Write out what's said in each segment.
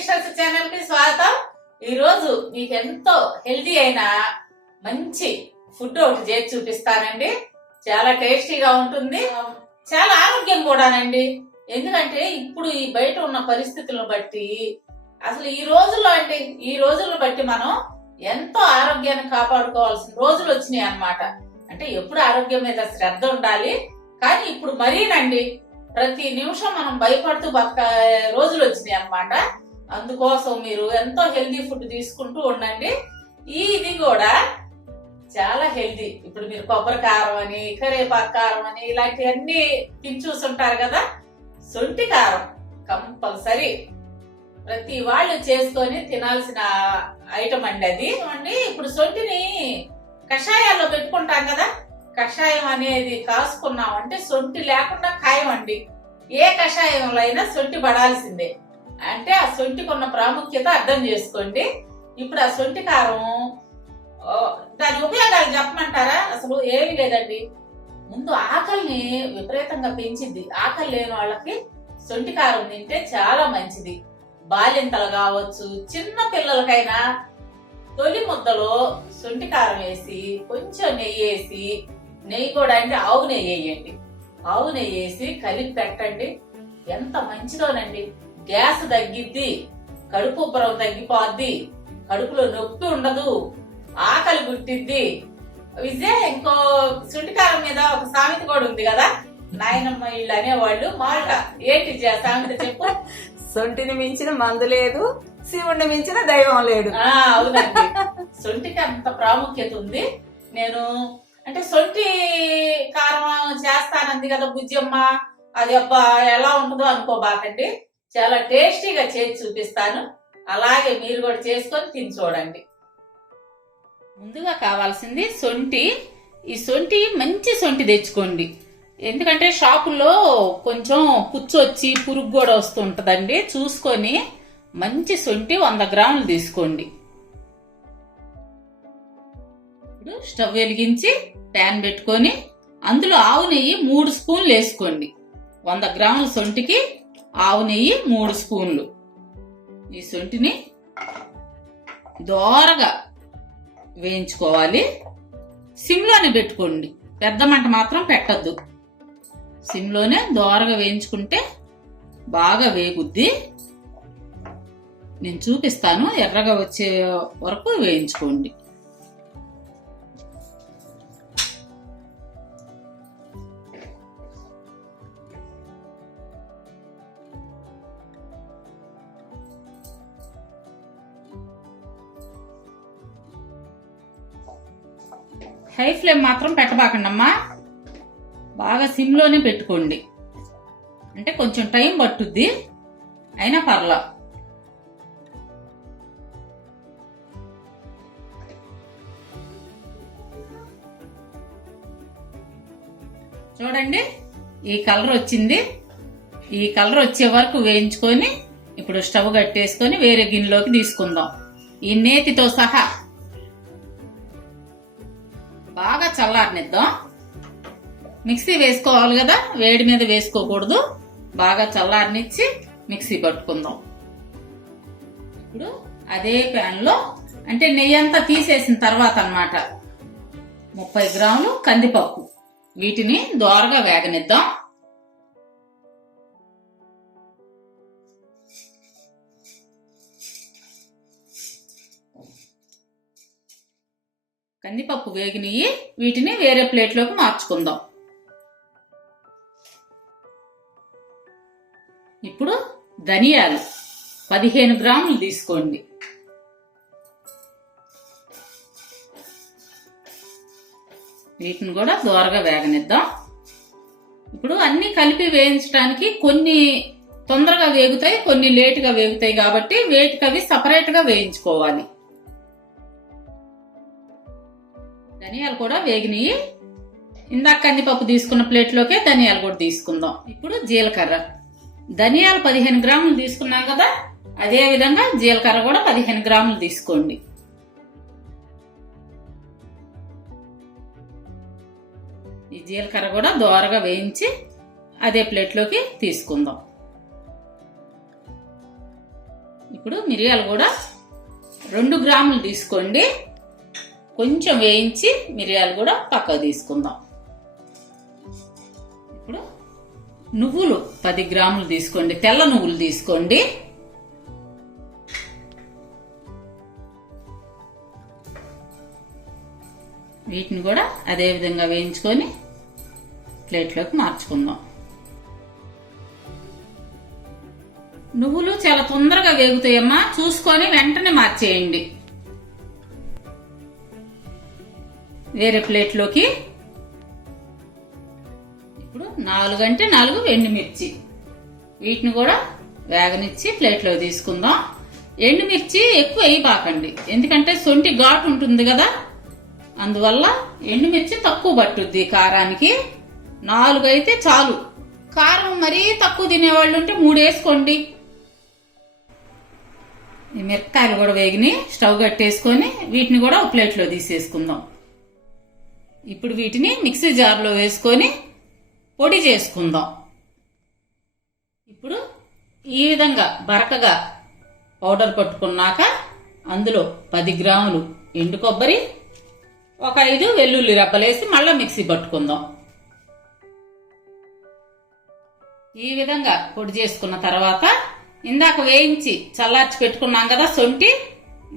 Dishes ఛానల్కి స్వాగతం. ఈ రోజు మీకు ఎంతో హెల్దీ అయిన మంచి ఫుడ్ ఒకటి చేసి చూపిస్తానండి. చాలా టేస్టీగా ఉంటుంది. చాలా ఆరోగ్యం కూడానండి. ఎందుకంటే ఇప్పుడు ఈ బయట ఉన్న పరిస్థితులను బట్టి అసలు ఈ రోజుల్లో అండి ఈ రోజులను బట్టి మనం ఎంతో ఆరోగ్యాన్ని కాపాడుకోవాల్సిన రోజులు వచ్చినాయి అన్నమాట. అంటే ఎప్పుడు ఆరోగ్యం మీద శ్రద్ధ ఉండాలి. కానీ ఇప్పుడు మరీనండి ప్రతి నిమిషం మనం భయపడుతూ బతక రోజులు వచ్చినాయి అన్నమాట. అందుకోసం మీరు ఎంతో హెల్దీ ఫుడ్ తీసుకుంటూ ఉండండి. ఈ ఇది కూడా చాలా హెల్దీ. ఇప్పుడు మీరు కొబ్బరి కారం అని కరేపాకు కారం అని ఇలాంటివన్నీ తిని చూస్తుంటారు కదా. సొంటి కారం కంపల్సరీ. ప్రతి వాళ్ళు చేసుకొని తినాల్సిన ఐటమ్ అండి అది. అండి ఇప్పుడు సొంటిని కషాయాల్లో పెట్టుకుంటాం కదా. కషాయం అనేది కాసుకున్నాం అంటే సొంటి లేకుండా ఖాయం అండి ఏ కషాయంలో అయినా సొంటి పడాల్సిందే. అంటే ఆ సొంటికి ఉన్న ప్రాముఖ్యత అర్థం చేసుకోండి. ఇప్పుడు ఆ సొంటి కారం దాని ఉపయోగాలు చెప్పమంటారా? అసలు ఏమి లేదండి. ముందు ఆకలిని విపరీతంగా పెంచింది ఆకలి లేని వాళ్ళకి సొంటి కారం తింటే చాలా మంచిది. బాలింతలు కావచ్చు చిన్న పిల్లలకైనా తొలి ముద్దలో సొంటి కారం వేసి కొంచెం నెయ్యి వేసి నెయ్యి కూడా అంటే ఆవు నెయ్యి వేయండి. ఆవు నెయ్యి వేసి కలిపి పెట్టండి. ఎంత మంచిదోనండి. గ్యాస్ తగ్గిద్ది కడుపు ఉబ్బరం తగ్గిపోద్ది కడుపులో నొప్పి ఉండదు ఆకలి గుట్టిద్ది విజయ ఇంకో సుంటికారం మీద ఒక సామెత కూడా ఉంది కదా? నాయనమ్మ వీళ్ళు అనేవాళ్ళు మాట ఏంటి సామెత చెప్పు? సొంటిని మించిన మందు లేదు శివుణ్ణి మించిన దైవం లేడు అవునండి. సొంటికి అంత ప్రాముఖ్యత ఉంది. నేను అంటే సొంటి కారం చేస్తానంది కదా బుజ్జమ్మ. అది అబ్బా ఎలా ఉంటుందో అనుకోబాకండి. చాలా టేస్టీగా చేసి చూపిస్తాను. అలాగే మీరు కూడా చేసుకొని తిని చూడండి. ముందుగా కావాల్సింది సొంటి. ఈ సొంటి మంచి సొంటి తెచ్చుకోండి. ఎందుకంటే షాపుల్లో కొంచెం పుచ్చొచ్చి పురుగు కూడా వస్తుంటదండి. చూసుకొని మంచి సొంటి వంద గ్రాములు తీసుకోండి. ఇప్పుడు స్టవ్ వెలిగించి ప్యాన్ పెట్టుకొని అందులో ఆవు నెయ్యి మూడు స్పూన్లు వేసుకోండి. వంద గ్రాముల సొంటికి ఆవు నెయ్యి మూడు స్పూన్లు. ఈ సొంటిని దోరగా వేయించుకోవాలి. సిమ్లోనే పెట్టుకోండి. పెద్ద మంట మాత్రం పెట్టద్దు. సిమ్లోనే దోరగా వేయించుకుంటే బాగా వేగుద్ది. నేను చూపిస్తాను ఎర్రగా వచ్చే వరకు వేయించుకోండి. హై ఫ్లేమ్ మాత్రం పెట్టబాకండి అమ్మా బాగా సిమ్లోనే పెట్టుకోండి. అంటే కొంచెం టైం పట్టుద్ది. అయినా పర్లా. చూడండి ఈ కలర్ వచ్చింది. ఈ కలర్ వచ్చే వరకు వేయించుకొని ఇప్పుడు స్టవ్ కట్టేసుకొని వేరే గిన్నెలోకి తీసుకుందాం. ఈ నేతితో సహా చల్లారనిద్దాం. మిక్సీ వేసుకోవాలి కదా వేడి మీద వేసుకోకూడదు. బాగా చల్లారనిచ్చి మిక్సీ పట్టుకుందాం. ఇప్పుడు అదే ప్యాన్లో అంటే నెయ్యి అంతా తీసేసిన తర్వాత అన్నమాట ముప్పై గ్రాములు కందిపప్పు. వీటిని దోరగా వేగనిద్దాం. కందిపప్పు వేగినవి వీటిని వేరే ప్లేట్లోకి మార్చుకుందాం. ఇప్పుడు ధనియాలు. పదిహేను గ్రాములు తీసుకోండి. వీటిని కూడా దోరగా వేగనిద్దాం. ఇప్పుడు అన్ని కలిపి వేయించడానికి కొన్ని తొందరగా వేగుతాయి కొన్ని లేటుగా వేగుతాయి కాబట్టి వేటికి అవి సపరేట్గా వేయించుకోవాలి. ధనియాలు కూడా వేగినాయి. ఇందాక కందిపప్పు తీసుకున్న ప్లేట్లోకే ధనియాలు కూడా తీసుకుందాం. ఇప్పుడు జీలకర్ర. ధనియాలు పదిహేను గ్రాములు తీసుకున్నాం కదా అదే విధంగా జీలకర్ర కూడా పదిహేను గ్రాములు తీసుకోండి. ఈ జీలకర్ర కూడా దోరగా వేయించి అదే ప్లేట్లోకి తీసుకుందాం. ఇప్పుడు మిరియాలు కూడా రెండు గ్రాములు తీసుకోండి. కొంచెం వేయించి మిరియాలు కూడా పక్కకు తీసుకుందాం. ఇప్పుడు నువ్వులు పది గ్రాములు తీసుకోండి తెల్ల నువ్వులు తీసుకోండి. వీటిని కూడా అదే విధంగా వేయించుకొని ప్లేట్లోకి మార్చుకుందాం. నువ్వులు చాలా తొందరగా వేగుతాయమ్మా చూసుకొని వెంటనే మార్చేయండి. వేరే ప్లేట్లోకి. ఇప్పుడు నాలుగు అంటే నాలుగు ఎండుమిర్చి. వీటిని కూడా వేగనిచ్చి ప్లేట్లో తీసుకుందాం. ఎండుమిర్చి ఎక్కువ వేయబాకండి. ఎందుకంటే సొంటి ఘాటు ఉంటుంది కదా. అందువల్ల ఎండుమిర్చి తక్కువ పట్టుద్ది కారానికి. నాలుగు అయితే చాలు. కారం మరీ తక్కువ తినేవాళ్ళు ఉంటే మూడు వేసుకోండి. మిరపకాయలు కూడా వేగిని స్టవ్ కట్టేసుకొని వీటిని కూడా ఒక ప్లేట్లో తీసేసుకుందాం. ఇప్పుడు వీటిని మిక్సీ జార్లో వేసుకొని పొడి చేసుకుందాం. ఇప్పుడు ఈ విధంగా బరకగా పౌడర్ పట్టుకున్నాక అందులో పది గ్రాములు ఎండు కొబ్బరి ఒక ఐదు వెల్లుల్లి రబ్బలేసి మళ్ళీ మిక్సీ పట్టుకుందాం. ఈ విధంగా పొడి చేసుకున్న తర్వాత ఇందాక వేయించి చల్లార్చి పెట్టుకున్నాం కదా సొంటి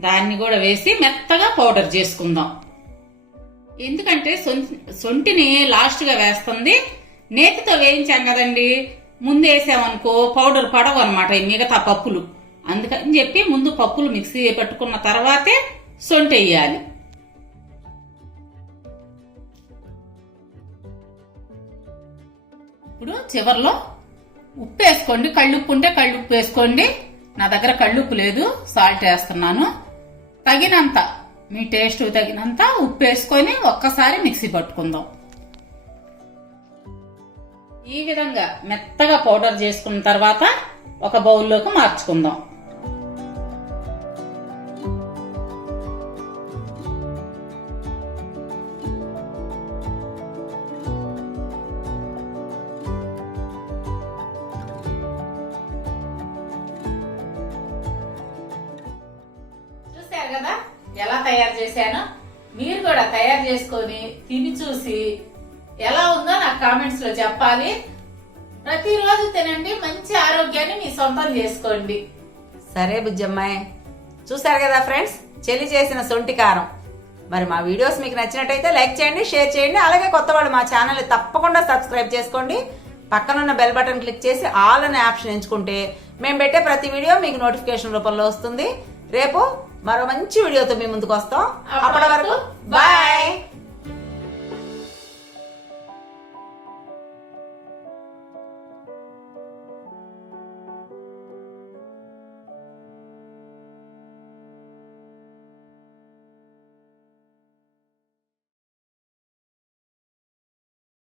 దాన్ని కూడా వేసి మెత్తగా పౌడర్ చేసుకుందాం. ఎందుకంటే సొం- సొంటిని లాస్ట్గా వేస్తుంది. నేతితో వేయించాం కదండి. ముందు వేసామనుకో పౌడర్ పడవు అనమాట మిగతా పప్పులు. అందుకని చెప్పి ముందు పప్పులు మిక్సీ పట్టుకున్న తర్వాతే సొంటి వేయాలి. ఇప్పుడు చివర్లో ఉప్పు వేసుకోండి. కళ్ళుప్పు ఉంటే కళ్ళుప్పు వేసుకోండి. నా దగ్గర కళ్ళుప్పు లేదు. సాల్ట్ వేస్తున్నాను. తగినంత మీ టేస్ట్ తగినంత ఉప్పు వేసుకొని ఒక్కసారి మిక్సీ పట్టుకుందాం. ఈ విధంగా మెత్తగా పౌడర్ చేసుకున్న తర్వాత ఒక బౌల్లోకి మార్చుకుందాం. తయారు చేశాను? మీరు కూడా తయారు చేసుకొని తిని చూసి ఎలా ఉందో నాకు కామెంట్స్లో చెప్పాలి. ప్రతిరోజు తినండి మంచి ఆరోగ్యాన్ని మీ సొంతం చేసుకోండి. సరే బుజ్జమ్మాయి. చూసారు కదా ఫ్రెండ్స్? చెల్లి చేసిన సొంటి కారం. మరి మా వీడియోస్ మీకు నచ్చినట్టయితే లైక్ చేయండి షేర్ చేయండి. అలాగే కొత్త వాళ్ళు మా ఛానల్ తప్పకుండా సబ్స్క్రైబ్ చేసుకోండి. పక్కనున్న బెల్ బటన్ క్లిక్ చేసి ఆల్ అనే ఆప్షన్ ఎంచుకుంటే మేము పెట్టే ప్రతి వీడియో మీకు నోటిఫికేషన్ రూపంలో వస్తుంది. రేపు మరో మంచి వీడియోతో మీ ముందుకు వస్తాం. అప్పటి వరకు బాయ్